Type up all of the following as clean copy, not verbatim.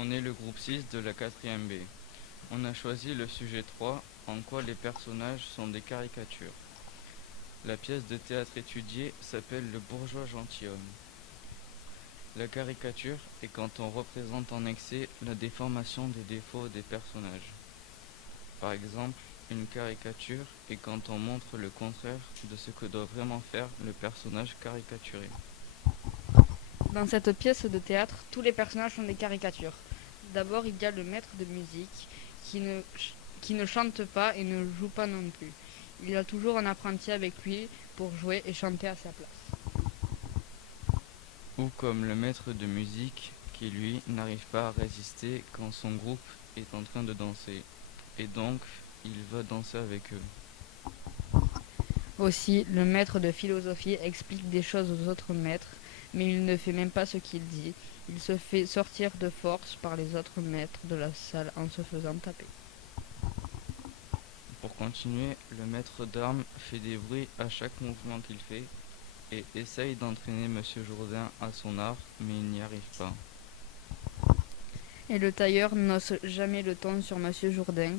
On est le groupe 6 de la 4e B. On a choisi le sujet 3, en quoi les personnages sont des caricatures. La pièce de théâtre étudiée s'appelle Le bourgeois gentilhomme. La caricature est quand on représente en excès la déformation des défauts des personnages. Par exemple, une caricature est quand on montre le contraire de ce que doit vraiment faire le personnage caricaturé. Dans cette pièce de théâtre, tous les personnages sont des caricatures. D'abord, il y a le maître de musique qui ne chante pas et ne joue pas non plus. Il a toujours un apprenti avec lui pour jouer et chanter à sa place. Ou comme le maître de musique qui lui n'arrive pas à résister quand son groupe est en train de danser, et donc il va danser avec eux. Aussi, le maître de philosophie explique des choses aux autres maîtres, mais il ne fait même pas ce qu'il dit. Il se fait sortir de force par les autres maîtres de la salle en se faisant taper. Pour continuer, le maître d'armes fait des bruits à chaque mouvement qu'il fait et essaye d'entraîner Monsieur Jourdain à son art, mais il n'y arrive pas. Et le tailleur n'ose jamais le ton sur Monsieur Jourdain.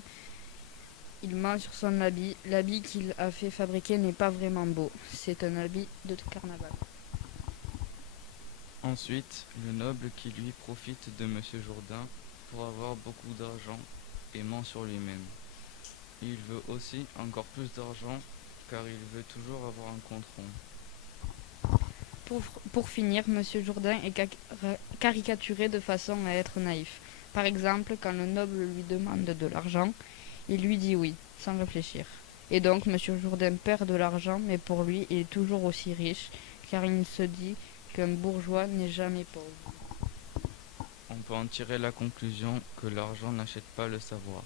Il ment sur son habit. L'habit qu'il a fait fabriquer n'est pas vraiment beau. C'est un habit de carnaval. Ensuite, le noble qui lui profite de Monsieur Jourdain pour avoir beaucoup d'argent et ment sur lui-même. Il veut aussi encore plus d'argent car il veut toujours avoir un compte rond. Pour finir, Monsieur Jourdain est caricaturé de façon à être naïf. Par exemple, quand le noble lui demande de l'argent, il lui dit oui, sans réfléchir. Et donc, Monsieur Jourdain perd de l'argent, mais pour lui, il est toujours aussi riche, car il se dit qu'un bourgeois n'est jamais pauvre. On peut en tirer la conclusion que l'argent n'achète pas le savoir.